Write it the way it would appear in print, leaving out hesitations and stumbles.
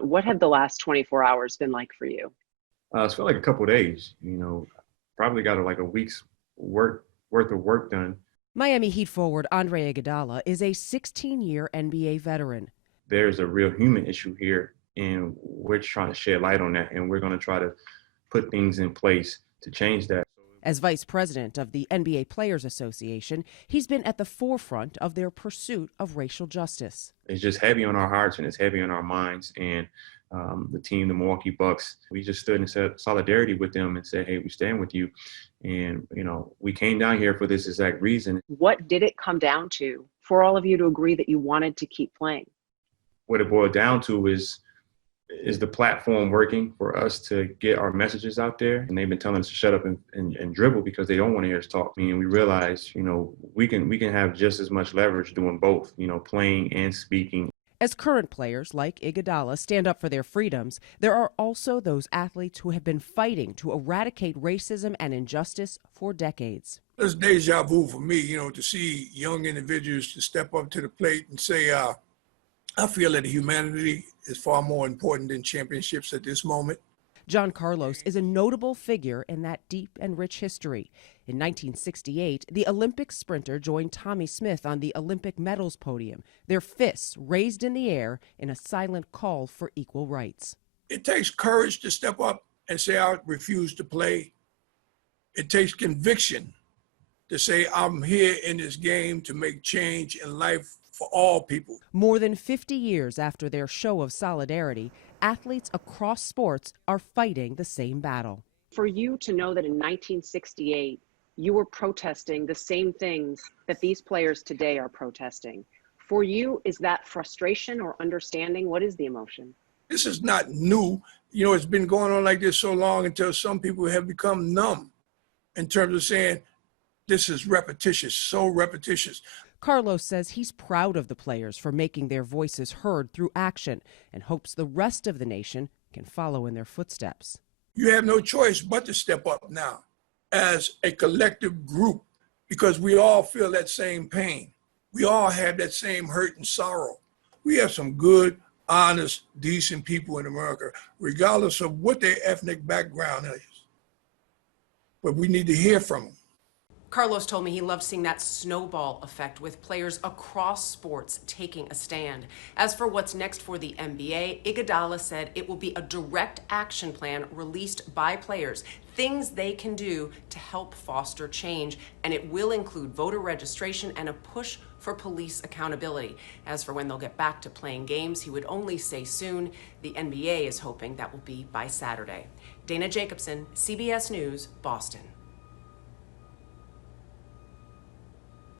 What have the last 24 hours been like for you? It's felt like a couple of days. Probably got like a week's worth of work done. Miami Heat forward Andre Iguodala is a 16-year NBA veteran. There's a real human issue here, and we're trying to shed light on that, and we're going to try to put things in place to change that. As vice president of the NBA Players Association, he's been at the forefront of their pursuit of racial justice. It's just heavy on our hearts and it's heavy on our minds. And the team, the Milwaukee Bucks, we just stood in solidarity with them and said, hey, we stand with you. And, we came down here for this exact reason. What did it come down to for all of you to agree that you wanted to keep playing? What it boiled down to is the platform working for us to get our messages out there? And they've been telling us to shut up and dribble because they don't want to hear us talk. And we realized, we can have just as much leverage doing both, playing and speaking. As current players like Iguodala stand up for their freedoms, there are also those athletes who have been fighting to eradicate racism and injustice for decades. It's deja vu for me, to see young individuals to step up to the plate and say, I feel that humanity is far more important than championships at this moment. John Carlos is a notable figure in that deep and rich history. In 1968, the Olympic sprinter joined Tommie Smith on the Olympic medals podium, their fists raised in the air in a silent call for equal rights. It takes courage to step up and say, I refuse to play. It takes conviction to say, I'm here in this game to make change in life for all people. More than 50 years after their show of solidarity, athletes across sports are fighting the same battle. For you to know that in 1968, you were protesting the same things that these players today are protesting, for you, is that frustration or understanding? What is the emotion? This is not new. It's been going on like this so long until some people have become numb in terms of saying, this is repetitious, so repetitious. Carlos says he's proud of the players for making their voices heard through action and hopes the rest of the nation can follow in their footsteps. You have no choice but to step up now as a collective group because we all feel that same pain. We all have that same hurt and sorrow. We have some good, honest, decent people in America, regardless of what their ethnic background is. But we need to hear from them. Carlos told me he loved seeing that snowball effect with players across sports taking a stand. As for what's next for the NBA, Iguodala said it will be a direct action plan released by players, things they can do to help foster change, and it will include voter registration and a push for police accountability. As for when they'll get back to playing games, he would only say soon. The NBA is hoping that will be by Saturday. Dana Jacobson, CBS News, Boston.